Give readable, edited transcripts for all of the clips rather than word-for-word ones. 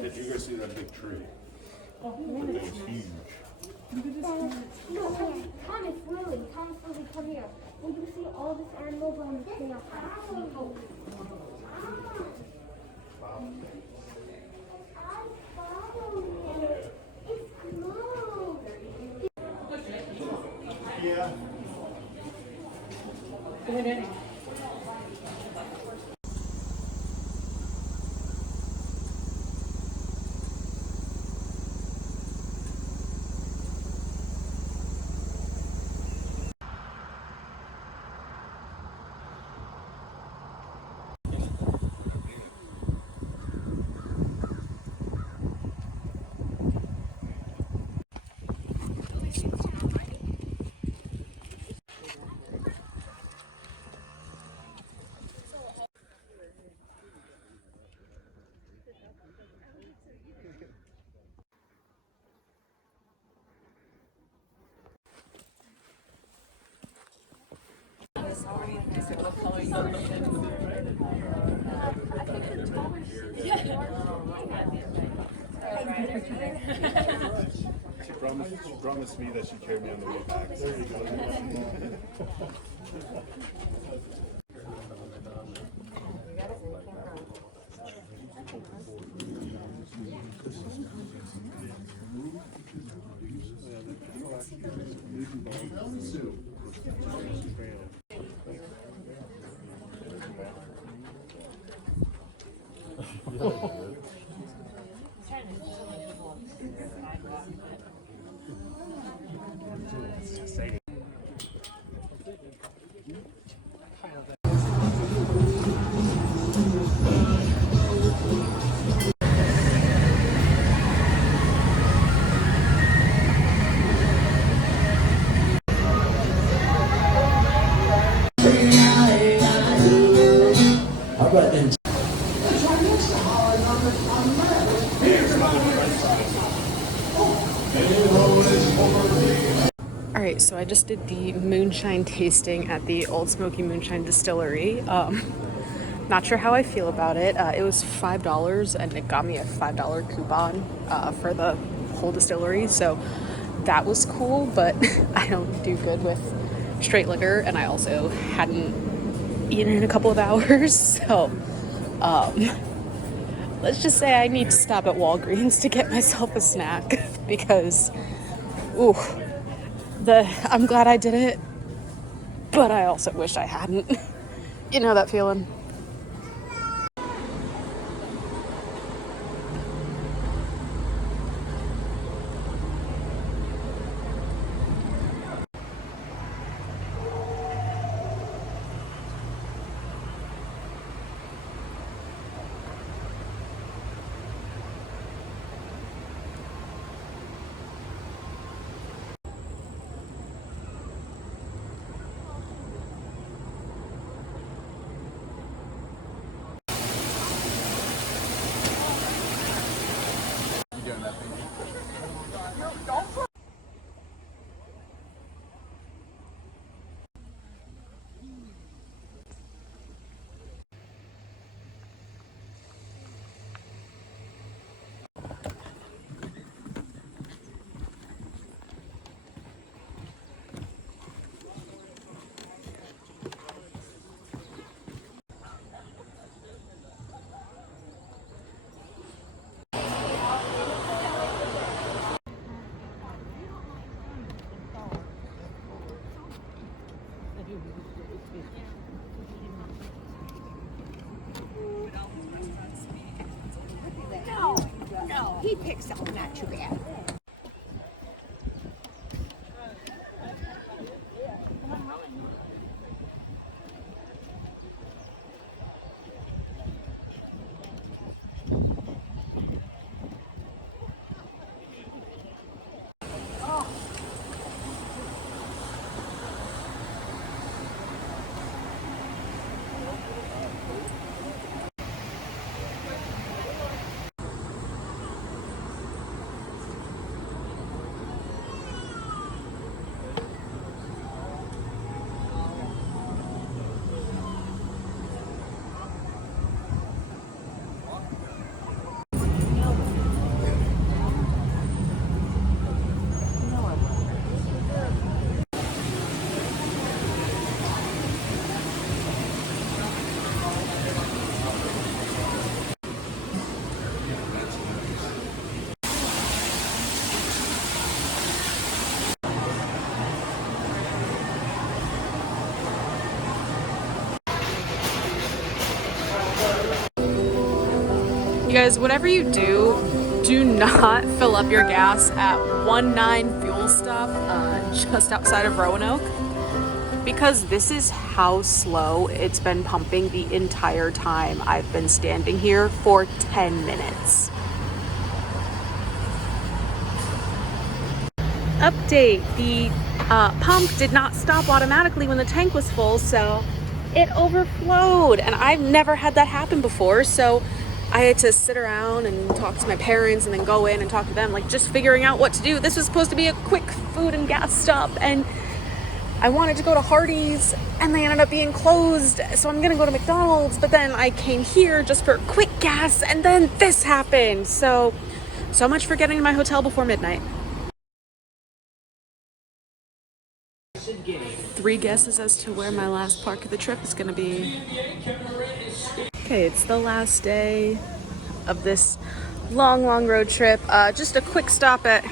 Did you guys see that big tree? Oh, it was huge. Thomas, Lily, come here. Well, you see all these animals on the thing outside. Yeah. She promised me that she'd carry me on the way back. Alright, so I just did the moonshine tasting at the Old Smoky Moonshine Distillery. Not sure how I feel about it. It was $5 and it got me a $5 coupon for the whole distillery, so that was cool, but I don't do good with straight liquor, and I also hadn't eaten in a couple of hours, so let's just say I need to stop at Walgreens to get myself a snack because, ooh, I'm glad I did it, but I also wish I hadn't. You know that feeling? pick something not too bad. You guys, whatever you do, do not fill up your gas at 19 fuel stop just outside of Roanoke, because this is how slow it's been pumping the entire time I've been standing here for 10 minutes. Update, the pump did not stop automatically when the tank was full, so it overflowed, and I've never had that happen before, so I had to sit around and talk to my parents and then go in and talk to them, like just figuring out what to do. This was supposed to be a quick food and gas stop, and I wanted to go to Hardee's and they ended up being closed, so I'm gonna go to McDonald's, but then I came here just for quick gas and then this happened. So much for getting to my hotel before midnight. 3 guesses as to where my last park of the trip is gonna be. Okay, it's the last day of this long road trip. Just a quick stop at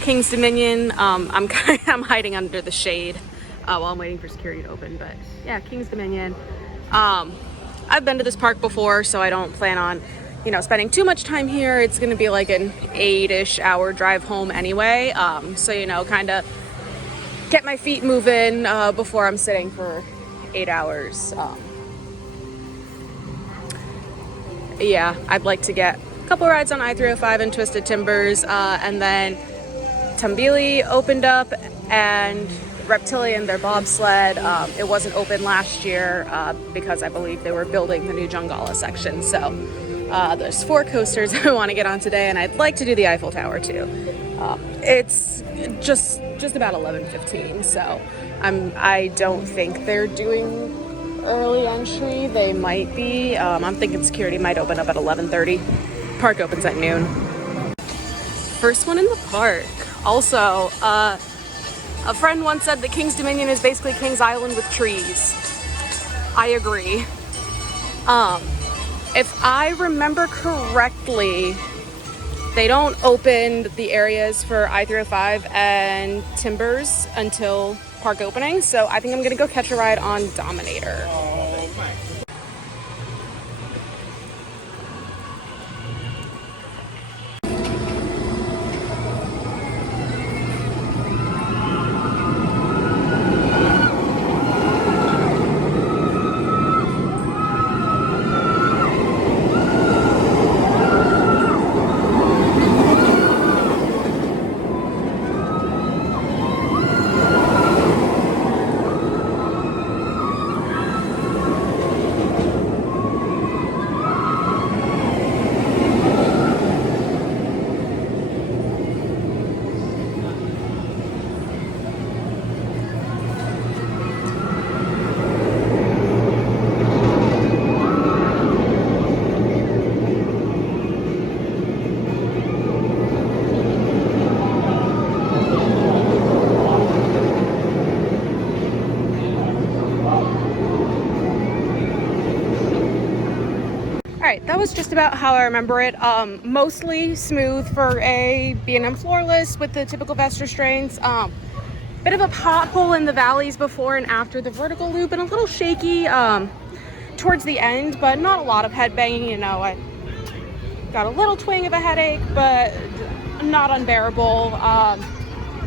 King's Dominion. I'm hiding under the shade while I'm waiting for security to open, but yeah, King's Dominion. I've been to this park before, so I don't plan on, spending too much time here. It's gonna be like an 8-ish hour drive home anyway. So, kind of get my feet moving before I'm sitting for 8 hours. Yeah, I'd like to get a couple rides on I-305 and Twisted Timbers, and then Tambili opened up, and Reptilian, their bobsled, it wasn't open last year because I believe they were building the new Jungala section. So there's 4 coasters I want to get on today, and I'd like to do the Eiffel Tower too. It's just about 11:15, so I don't think they're doing early entry. They might be. I'm thinking security might open up at 11:30. Park opens at noon. First one in the park. Also, a friend once said that King's Dominion is basically King's Island with trees. I agree. If I remember correctly, they don't open the areas for I-305 and Timbers until park opening, so I think I'm gonna go catch a ride on Dominator. That was just about how I remember it. Mostly smooth for a B&M floorless with the typical vest restraints. Bit of a pothole in the valleys before and after the vertical loop, and a little shaky towards the end, but not a lot of headbanging. got a little twinge of a headache, but not unbearable.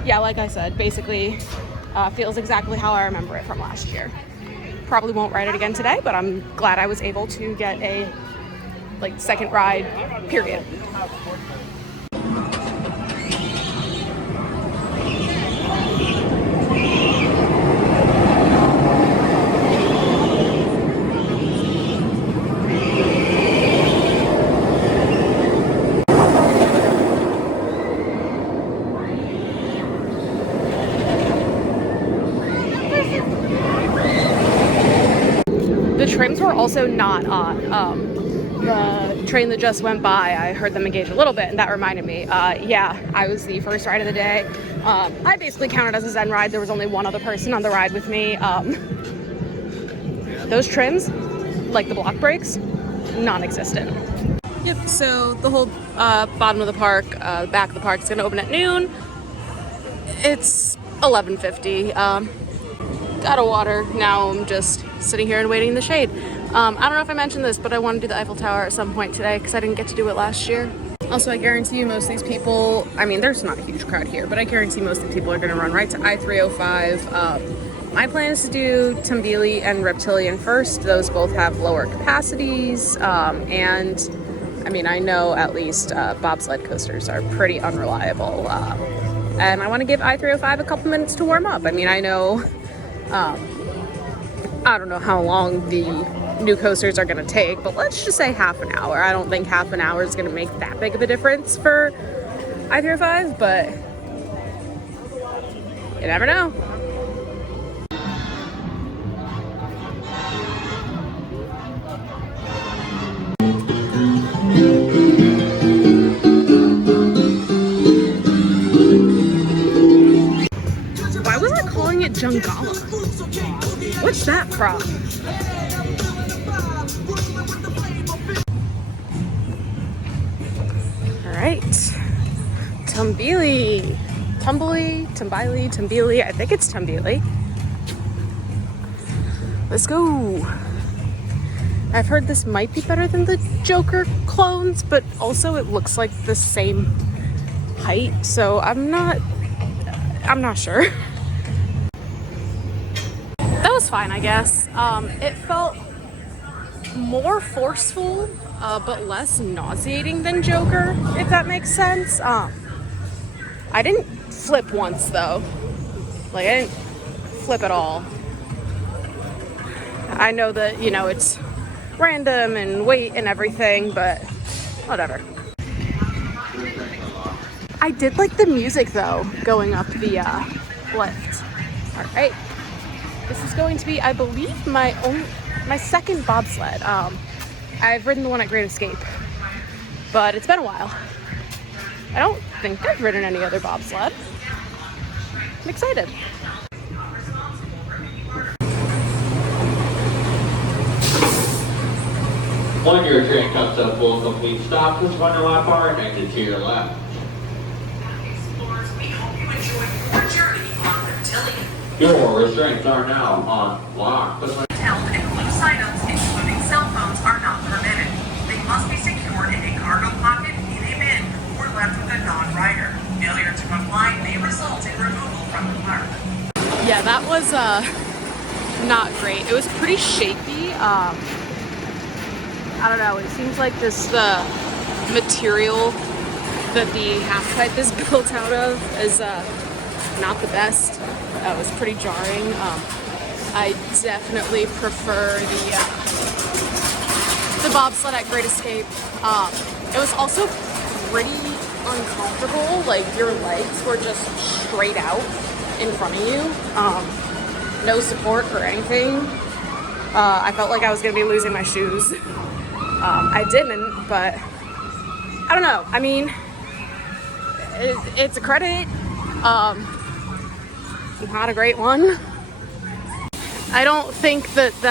Yeah, like I said, basically feels exactly how I remember it from last year. Probably won't ride it again today, but I'm glad I was able to get a second ride, period. The trims were also not on. The train that just went by, I heard them engage a little bit, and that reminded me, yeah, I was the first ride of the day. I basically counted as a Zen ride. There was only one other person on the ride with me. Those trims, like the block brakes, non-existent. Yep, so the whole bottom of the park, back of the park is going to open at noon. It's 11:50. Got a water. Now I'm just sitting here and waiting in the shade. I don't know if I mentioned this, but I want to do the Eiffel Tower at some point today because I didn't get to do it last year. Also, I guarantee you most of these people, I mean, there's not a huge crowd here, but I guarantee most of the people are going to run right to I-305. My plan is to do Tambili and Reptilian first. Those both have lower capacities, and I mean, I know at least bobsled coasters are pretty unreliable, and I want to give I-305 a couple minutes to warm up. I mean, I know, I don't know how long the new coasters are going to take, but let's just say half an hour. I don't think half an hour is going to make that big of a difference for I-305, but you never know. Why was I calling it Jungala? What's that from? All right, Tambili, I think it's Tambili. Let's go. I've heard this might be better than the Joker clones, but also it looks like the same height, so I'm not sure. That was fine, I guess. It felt more forceful, but less nauseating than Joker, if that makes sense. I didn't flip once, though. Like, I didn't flip at all. I know that, you know, it's random and weight and everything, but whatever. I did like the music, though, going up the lift. All right. This is going to be, I believe, my second bobsled. I've ridden the one at Great Escape, but it's been a while. I don't think I've ridden any other bobsled. I'm excited. When your train comes to a full complete stop, please run your lap bar and exit to your left. Explorers, we hope you enjoy your journey on Reptilian. Your restraints are now on lock. Held and loose items, including cell phones, are not permitted. They must be secured in a cargo pocket, in a bin, or left with a non-rider. Failure to comply may result in removal from the park. Yeah, that was not great. It was pretty shaky. I don't know, it seems like the material that the half pipe is built out of is not the best. It was pretty jarring. I definitely prefer the bobsled at Great Escape. It was also pretty uncomfortable. Like, your legs were just straight out in front of you. No support or anything. I felt like I was gonna be losing my shoes. I didn't, but I don't know. I mean, it's a credit. Not a great one. I don't think that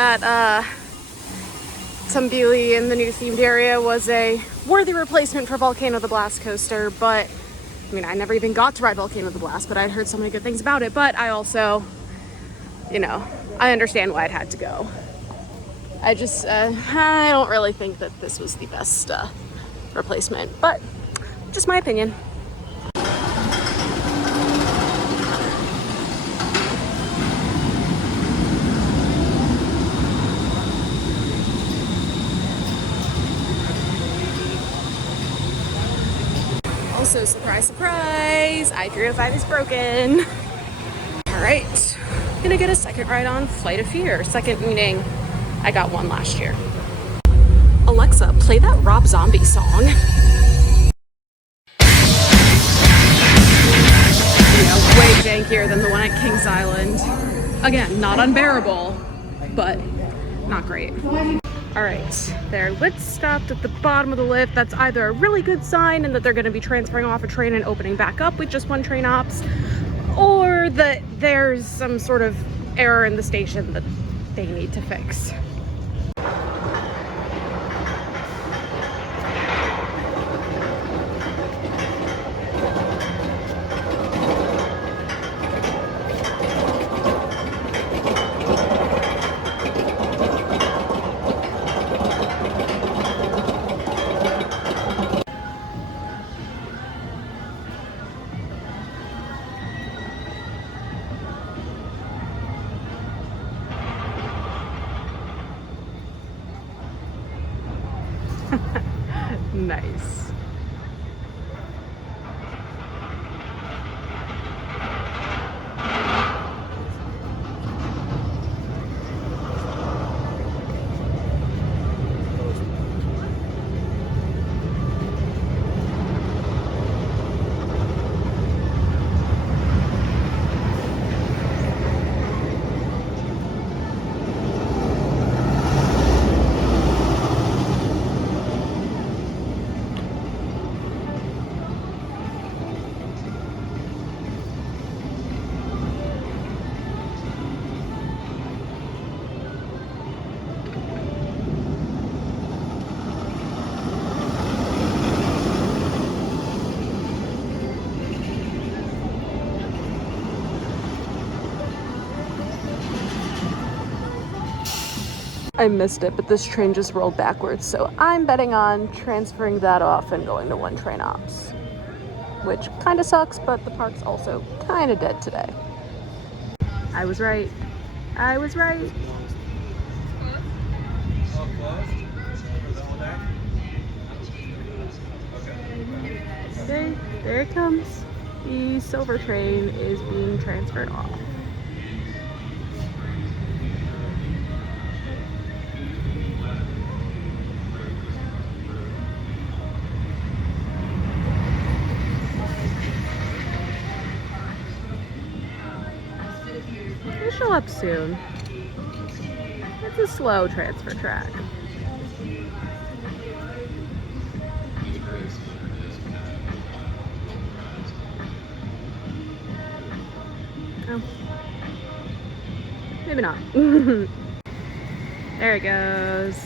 Tambili in the new themed area was a worthy replacement for Volcano the Blast coaster, but I mean, I never even got to ride Volcano the Blast, but I'd heard so many good things about it. But I also, you know, I understand why it had to go. I just, I don't really think that this was the best replacement, but just my opinion. Also, surprise, surprise, I-305 is broken. All right, gonna get a second ride on Flight of Fear. Second meaning I got one last year. Alexa, play that Rob Zombie song. Yeah, way jankier than the one at Kings Island. Again, not unbearable, but not great. All right, their lift stopped at the bottom of the lift. That's either a really good sign and that they're gonna be transferring off a train and opening back up with just one train ops, or that there's some sort of error in the station that they need to fix. Nice. I missed it, but this train just rolled backwards, so I'm betting on transferring that off and going to one train ops. Which kind of sucks, but the park's also kind of dead today. I was right. I was right. Okay, there it comes. The silver train is being transferred off. It'll show up soon. It's a slow transfer track. Oh. Maybe not. There it goes.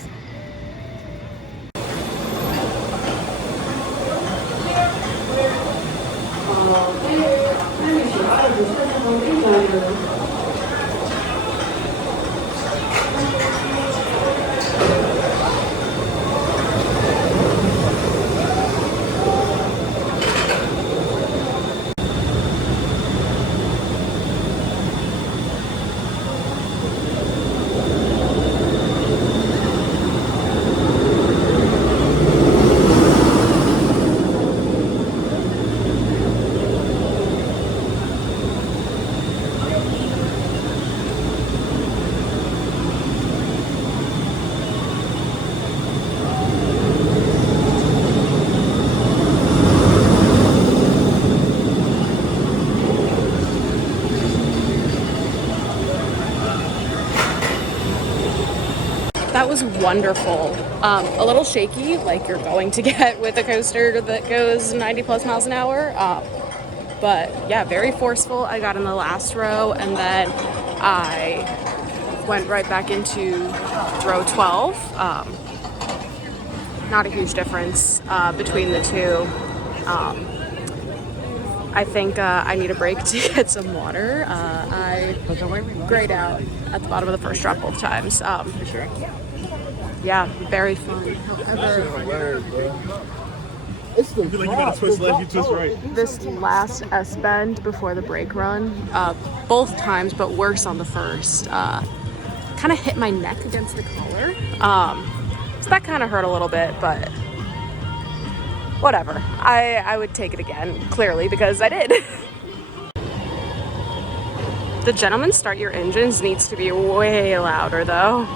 That was wonderful. A little shaky, like you're going to get with a coaster that goes 90 plus miles an hour. But yeah, very forceful. I got in the last row and then I went right back into row 12. Not a huge difference between the two. I think I need a break to get some water. I grayed out at the bottom of the first drop both times. You sure? Yeah, very fun. However, I feel like you gotta twist left, you twist right. This last S bend before the brake run, both times, but worse on the first, kind of hit my neck against the collar. So that kind of hurt a little bit, but whatever. I would take it again, clearly, because I did. The gentleman start your engines needs to be way louder though.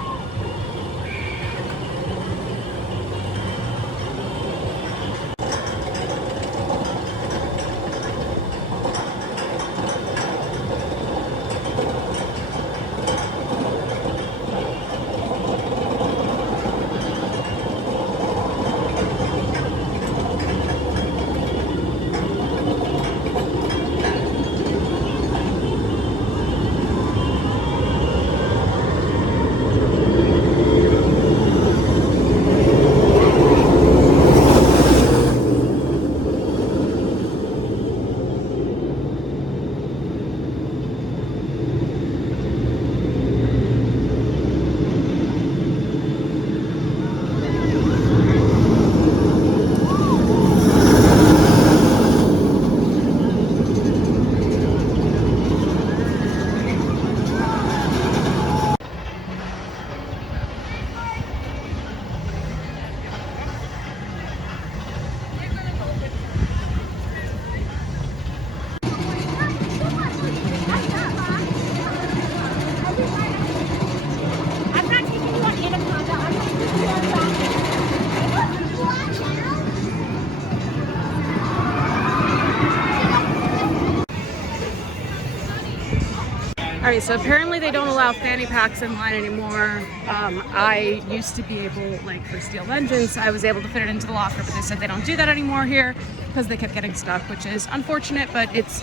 Alright, so apparently they don't allow fanny packs in line anymore. I used to be able, like for steel engines, I was able to fit it into the locker, but they said they don't do that anymore here because they kept getting stuck, which is unfortunate, but it's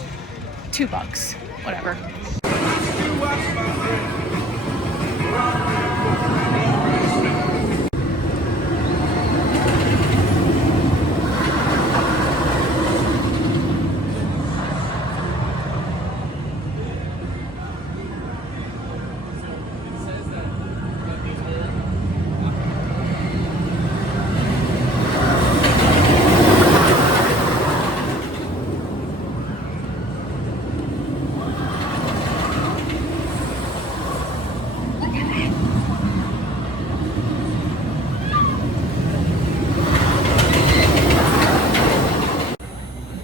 $2. Whatever.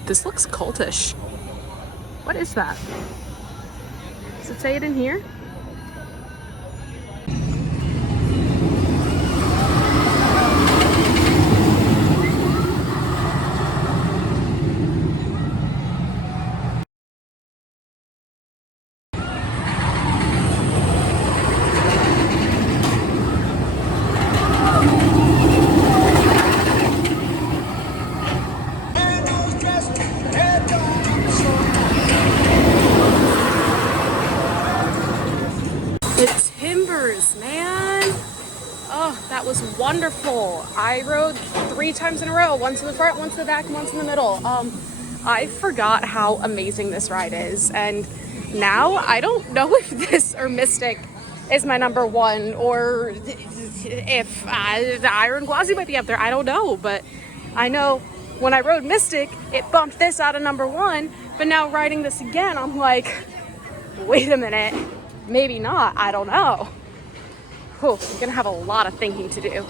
This looks cultish. What is that? Does it say it in here? That was wonderful. I rode 3 times in a row, once in the front, once in the back, and once in the middle. I forgot how amazing this ride is, and now I don't know if this or Mystic is my number one, or if the Iron Gwazi might be up there. I don't know, but I know when I rode Mystic, it bumped this out of number one, but now riding this again, I'm like, wait a minute, maybe not, I don't know. I'm gonna have a lot of thinking to do.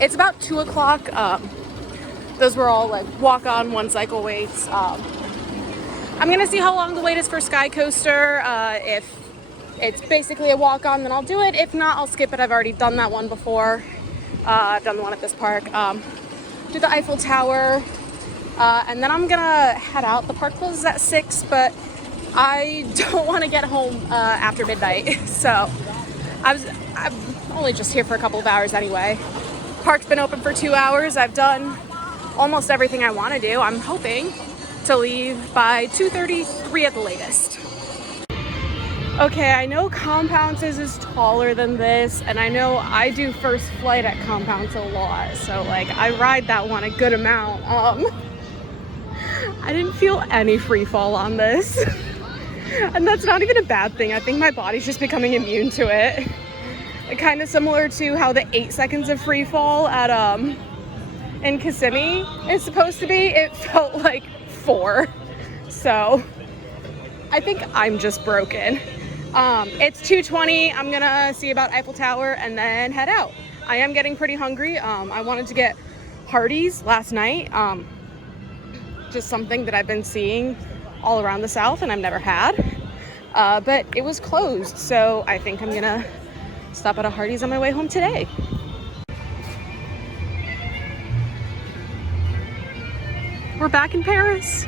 It's about 2 o'clock. Those were all like walk-on 1 cycle waits. I'm gonna see how long the wait is for Sky Coaster. If it's basically a walk-on, then I'll do it. If not, I'll skip it. I've already done that one before. I've done the one at this park. Do the Eiffel Tower, and then I'm gonna head out. The park closes at 6, but I don't want to get home after midnight, so I'm only just here for a couple of hours anyway. Park's been open for 2 hours. I've done almost everything I want to do. I'm hoping to leave by 2:33 at the latest. Okay, I know Compounces is taller than this, and I know I do first flight at Compounce a lot, so like I ride that one a good amount. I didn't feel any free fall on this. And that's not even a bad thing. I think my body's just becoming immune to it. Kind of similar to how the 8 seconds of free fall at in Kissimmee is supposed to be, it felt like 4. So I think I'm just broken. It's 2:20. I'm gonna see about Eiffel Tower and then head out. I am getting pretty hungry. I wanted to get Hardee's last night. Just something that I've been seeing all around the South and I've never had. But it was closed, so I think I'm gonna stop at a Hardee's on my way home today. We're back in Paris.